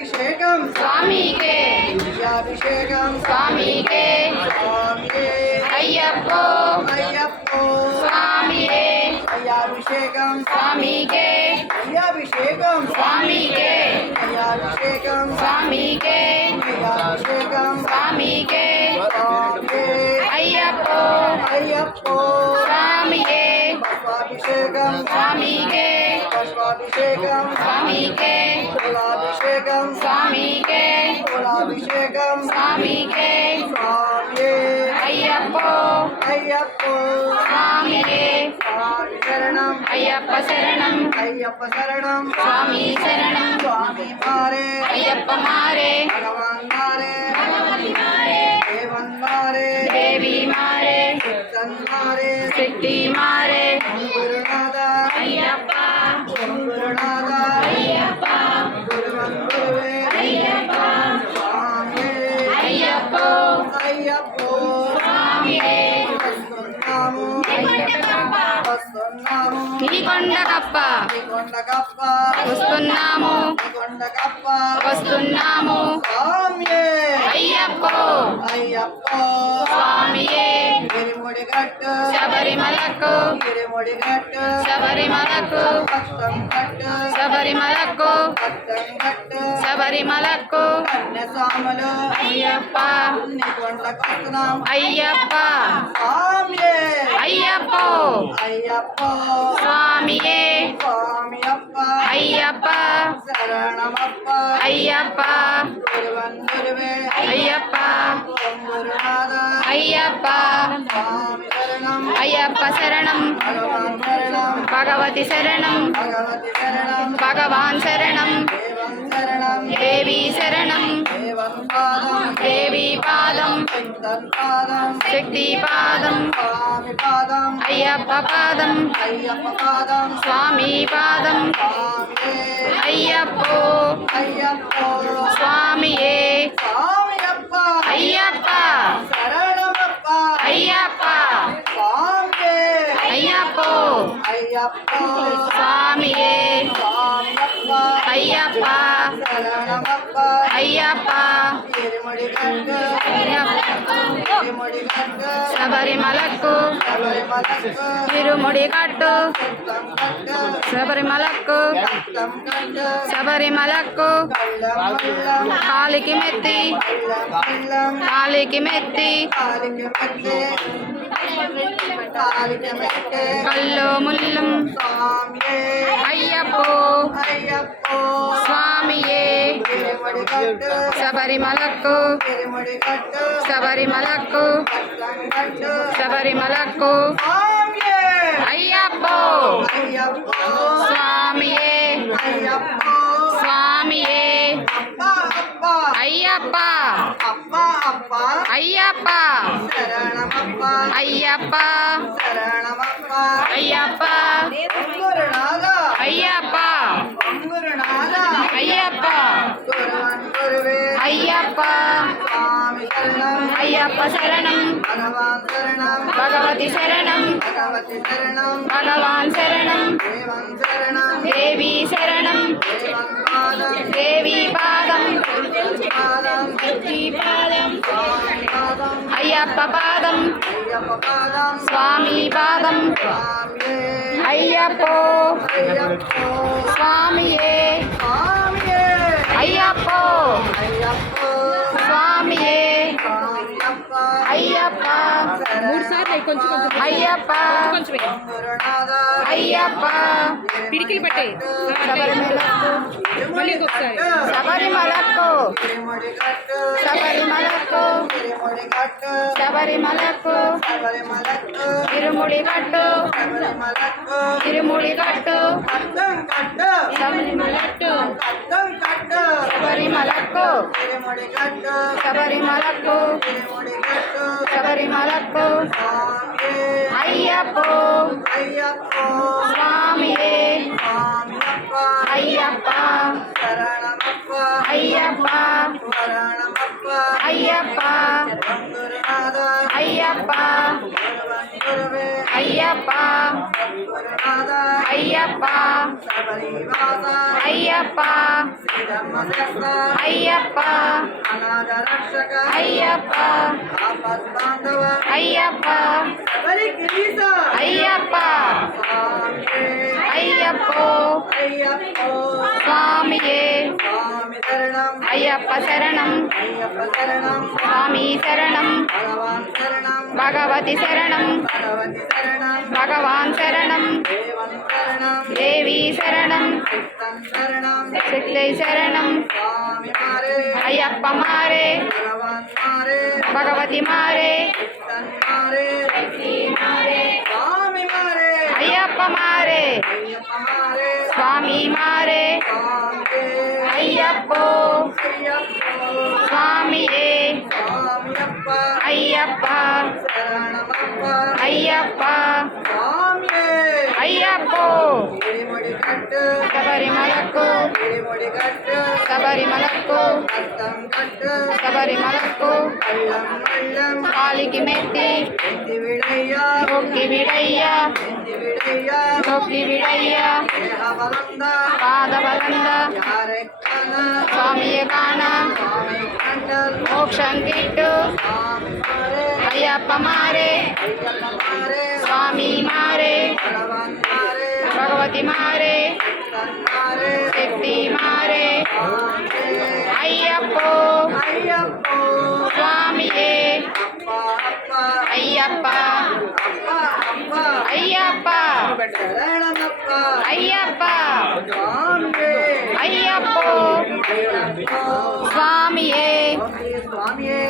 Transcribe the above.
విద్యాభిషేకం స్వామికే విద్యాభిషేకం స్వామికే స్వామియే అయ్యప్పో అయ్యప్పో స్వామియే అయ్యాభిషేకం స్వామికే అయ్యాభిషేకం స్వామికే అయ్యాభిషేకం స్వామికే అయ్యాభిషేకం స్వామికే స్వామియే అయ్యప్పో అయ్యప్పో స్వామియే పుష్పాభిషేకం స్వామికే పుష్పాభిషేకం స్వామికే కులాభిషేకం స్వామికే కులాభిషేకం స్వామికే స్వామియే అయ్యప్పో అయ్యప్పో స్వామియే స్వామి శరణం అయ్యప్ప శరణం అయ్యప్ప శరణం స్వామి శరణం స్వామి మారే అయ్యప్ప మారే భగవాన్ మారే భగవతి మారే దేవన్ మారే దేవి మారే చిత్తన్ మారే శక్తి మారే గురునాథ అయ్యప్ప గురునాథ అయ్యప్ప గురువన్ గురువే అయ్యప్ప స్వామియే అయ్యప్పో అయ్యప్పో స్వామియే వస్తున్నాము వస్తున్నాము ఈ కొండకప్ప ఈ కొండకప్ప వస్తున్నాము ఈ కొండకప్ప వస్తున్నాము స్వామియే అయ్యప్పో అయ్యప్పో స్వామియే గిరిముడి గట్టు శబరిమలకు గిరిముడి గట్టు శబరిమలకు భక్తం గట్టు శబరిమలకు భక్తం గట్టు శబరిమలకు కన్యస్వాములు అయ్యప్ప నీ కొండకొస్తున్నాం అయ్యప్ప స్వామియే అయ్యప్పో అయ్యప్పో స్వామియే స్వామి అప్ప అయ్యప్ప శరణమప్ప అయ్యప్ప గురువన్ గురువే అయ్యప్ప ఓం గురునాథ అయ్యప్ప స్వామి శరణం అయ్యప్ప శరణం భగవాన్ శరణం భగవతి శరణం భగవతి శరణం భగవాన్ శరణం దేవం శరణం దేవి శరణం దేవం పాదం దేవి పాదం చింతన్ పాదం శక్తి పాదం స్వామి పాదం అయ్యప్ప పాదం అయ్యప్ప పాదం స్వామి పాదం స్వామియే అయ్యప్పో అయ్యప్పో స్వామియే స్వామియప్ప అయ్యప్ప శరణమప్ప అయ్యప్ప స్వామియే అయ్యప్పో అయ్యప్పో స్వామియే స్వామియప్ప అయ్యప్ప శరణమప్ప అయ్యప్ప గిరిముడి గట్టు గిరిముడి గట్టు శబరిమలకు శబరిమలకు తిరుముడి కట్టు చిత్తం గట్టు శబరిమలకు భక్తం గట్టు శబరిమలకు కళ్ళం కళ్ళం కాలికి మెత్తి కళ్ళం కళ్ళం కాలికి మెత్తి కాలికి మెత్తే కాలికి మెత్తే కల్లో ముల్లం స్వామియే అయ్యప్పో అయ్యప్పో స్వామియే గిరిముడి గట్టు శబరిమలకు గిరిముడి గట్టు శబరిమలకు భక్తం గట్టు శబరిమలకు స్వామియే అయ్యప్పో అయ్యప్పో స్వామియే అయ్యప్పో స్వామియే అప్ప అప్ప అయ్యప్ప అప్ప అప్ప అయ్యప్ప శరణమప్ప అయ్యప్ప శరణమప్ప అయ్యప్ప గురునాథ అయ్యప్ప గురునాథ అయ్యప్ప గురువన్ గురువే అయ్యప్ప స్వామి శరణం అయ్యప్ప శరణం భగవాన్ శరణం భగవతి శరణం భగవతి శరణం భగవాన్ శరణం దేవం శరణం దేవి శరణం దేవం పాదం దేవి పాదం పాదం శక్తి పాదం స్వామి పాదం అయ్యప్ప పాదం అయ్యప్ప పాదం స్వామి పాదం స్వామియే అయ్యప్పో అయ్యప్పో స్వామియే స్వామియే అయ్యప్పో అయ్యప్పో స్వామియే స్వామియప్ప అయ్యప్ప అయ్యప్ప గురునాథ అయ్యప్ప పిడికిలు పట్టే శబరిమలకు మళ్ళీ ఇంకొకసారి శబరిమలకు గిరిముడి గట్టు శబరిమలకు గిరిముడి గట్టు శబరిమలకు శబరిమలకు ఇరుముడి కట్టు శబరిమలకు ఇరుముడి కట్టు అర్థం కట్టు శబరిమలట్టు అర్థం కట్టు శబరిమలకు గిరిముడి గట్టు శబరిమలకు గిరిముడి గట్టు శబరిమలకు స్వామియే అయ్యప్పో అయ్యప్పో స్వామియే స్వామియప్ప అయ్యప్ప శరణమప్ప అయ్యప్ప శరణమప్ప అయ్యప్ప గురునాథ అయ్యప్ప గురువే అయ్యప్ప గురునాథ శ్రీనాథ అయ్యప్ప శబరివాస అయ్యప్ప శ్రీధర్మదత్త అయ్యప్ప అనాథ రక్షక అయ్యప్ప ఆపద్బాంధవ అయ్యప్ప శబరి గిరీశ అయ్యప్ప స్వామియే అయ్యప్పో అయ్యప్పో స్వామియే స్వామి శరణం అయ్యప్ప శరణం అయ్యప్ప శరణం స్వామి శరణం భగవాన్ శరణం భగవతి శరణం భగవతి శరణం భగవాన్ శరణం దేవన్ శరణం దేవి శరణం చిత్తన్ శరణం శక్తి శరణం స్వామి మారే అయ్యప్ప మారే భగవాన్ మారే భగవతి మారే చిత్తన్ మారే స్వామి మారే అయ్యప్ప మారే అయ్యప్ప మారే స్వామి మారే స్వామి అయ్యప్పో అయ్యప్పో స్వామియే స్వామియప్ప అయ్యప్ప శరణమప్ప అయ్యప్ప స్వామియే అయ్యప్పో ఇడిముడి కట్టు శబరిమలకు ఇడిముడి కట్టు శబరిమలకు అర్థం కట్టు శబరిమలకు అల్లం అల్లం కాలికి మెత్తి ఎత్తి విడయ్యా మొక్కి విడయ్యా ఎత్తి విడయ్యా మొక్కి విడయ్యా దేహబలంద పాదబలంద యారెక్కన స్వామియే కాన స్వామి కండల్ మోక్షం గిట్టు స్వామి మారే అయ్యప్ప మారే అయ్యప్ప మారే స్వామి మారే భగవాన్ మారే భగవతి మారే చిత్తన్ మారే శక్తి మారే స్వామి అయ్యప్పో అయ్యప్పో స్వామియే అప్ప అప్ప అయ్యప్ప అప్ప అప్ప అయ్యప్ప శరణమప్ప అయ్యప్ప స్వామి అయ్యప్పో అయ్యప్పో స్వామియే స్వామియే